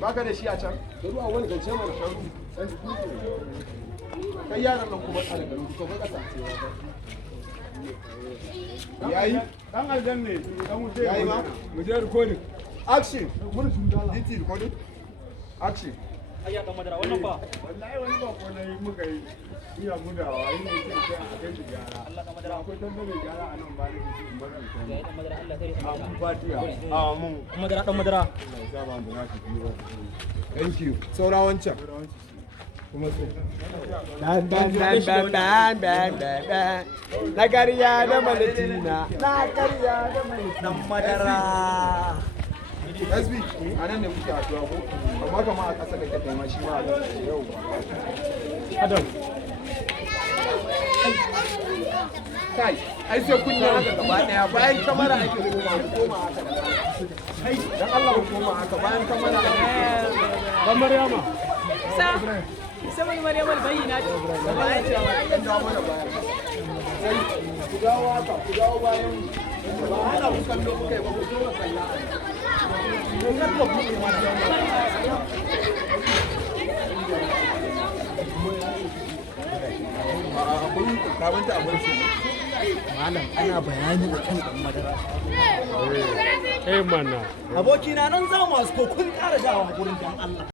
baka da shi a can da ruwa wani gance mana sharu kai yaran nan kuma tsare garin to kai kasa yayi dan aljan ne dan wuce yayi ma mu je recording action mun sun dala DT recording action ayya dan madara wannan fa wallahi wani ba ko nayi muka yi iya mudawa yi ne ke sai a kai gyara Allah dan madara akwai tambaye gyara a nan ba ne ke cikin dan madara Allah sai mun fatiya mun madara dan madara Allah ya saba mu na biyu thank you saura wancan kuma sai ban na karya da malatina na karya da malatina dan madara SB a nan ne muke addu'a ko amma kama a ƙasa da kai ma shi ma a yau adam kai ai sai kun yi haka gaba daya bayan kamera ake koma haka kai dan Allah ku koma haka bayan kamera dan Maryama sai Maryam bayyana bayan cewa dan dawo mana bayan sai ku dawo haka ku dawo bayan ba ana ku kallo kai ba ku zo ka kalla malam ana bayani akan dan madara mana abokina nan za mu asko kun ƙara dawa gurin dan Allah